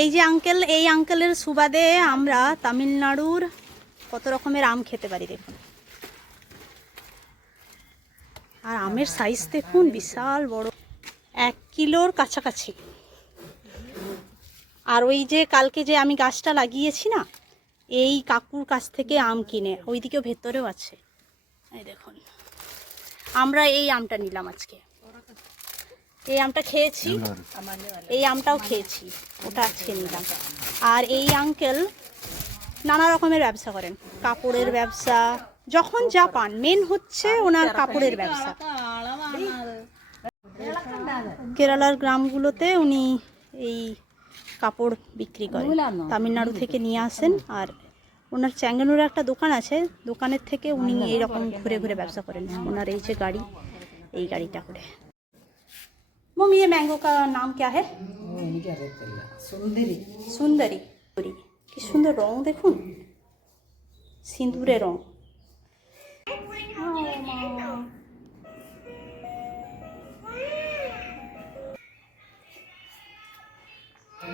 এই যে আঙ্কেল, এই আঙ্কেলের সুবাদে আমরা তামিলনাড়ুর কত রকমের আম খেতে পারি দেখুন। আর আমের সাইজ দেখুন, বিশাল বড়, 1 কিলোর কাছাকাছি। আর ওই যে কালকে যে আমি গাছটা লাগিয়েছি না, এই কাকুর কাছ থেকে আম কিনে, ওইদিকেও ভেতরেও আছে। এই দেখুন, আমরা এই আমটা নিলাম আজকে। এই আমটা খেয়েছি, এই আমটাও খেয়েছি, ওটা আজকে নিলাম। আর এই আঙ্কেল নানা রকমের ব্যবসা করেন, কাপড়ের ব্যবসা, যখন যা পান, মেন হচ্ছে ওনার কাপড়ের ব্যবসা। কেরালার গ্রামগুলোতে উনি এই কাপড় বিক্রি করেন, তামিলনাড়ু থেকে নিয়ে আসেন। আর ওনার চ্যাঙ্গানুরে একটা দোকান আছে, দোকানের থেকে উনি এইরকম ঘুরে ঘুরে ব্যবসা করেন। ওনার এই যে গাড়ি, এই গাড়িটা করে। मम्मी ये मैंगो का नाम क्या है? सुंदरी। सुंदरी। কি সুন্দর রং দেখুন, সিঁদুরে রং।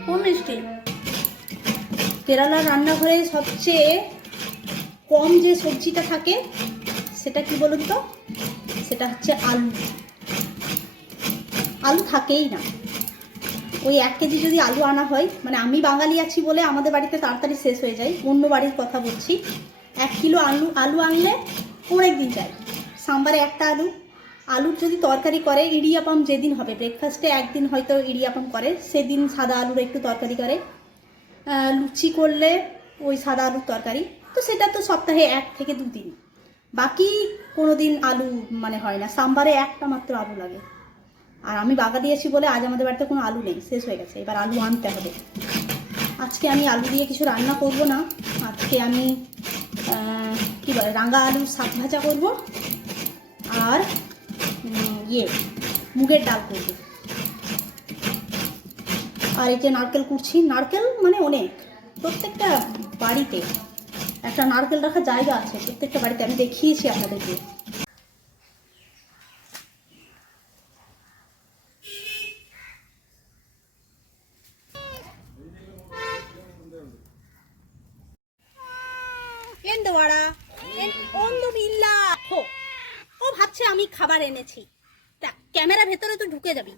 কোন মিষ্টি? কেরালার রান্নাঘরে সবচেয়ে কম যে সবজিটা থাকে সেটা কি বলুন তো? সেটা হচ্ছে আলু। আলু থাকেই না। ওই 1 কেজি যদি আলু আনা হয়, মানে আমি বাঙালি আছি বলে আমাদের বাড়িতে তাড়াতাড়ি শেষ হয়ে যায়, অন্য বাড়ির কথা বলছি, 1 কিলো আলু আনলে অনেক দিন যায়। সাম্বারে একটা আলুর যদি তরকারি করে, ইডিয়াপাম যেদিন হবে, ব্রেকফাস্টে একদিন হয়তো ইডিয়াপাম করে, সেদিন সাদা আলুর একটু তরকারি করে। লুচি করলে ওই সাদা আলুর তরকারি, তো সেটা তো সপ্তাহে 1 থেকে 2 দিন। বাকি কোনো দিন আলু মানে হয় না, সাম্বারে একটা মাত্র আলু লাগে। আর আমি বাগা দিয়েছি বলে আজ আমাদের বাড়িতে কোনো আলু নেই, শেষ হয়ে গেছে, এবার আলু আনতে হবে। আজকে আমি আলু দিয়ে কিছু রান্না করব না, আজকে আমি কী বলে রাঙা আলুর শাক ভাজা করব, আর মুগের ডাল করব। আর এই যে নারকেল কুড়ছি, নারকেল মানে অনেক, প্রত্যেকটা বাড়িতে একটা নারকেল রাখার জায়গা আছে, প্রত্যেকটা বাড়িতে, আমি দেখিয়েছি আপনাদেরকে। ও ভাবছে আমি খাবার এনেছি, তা ক্যামেরা ভেতরে তো ঢুকে যাবি।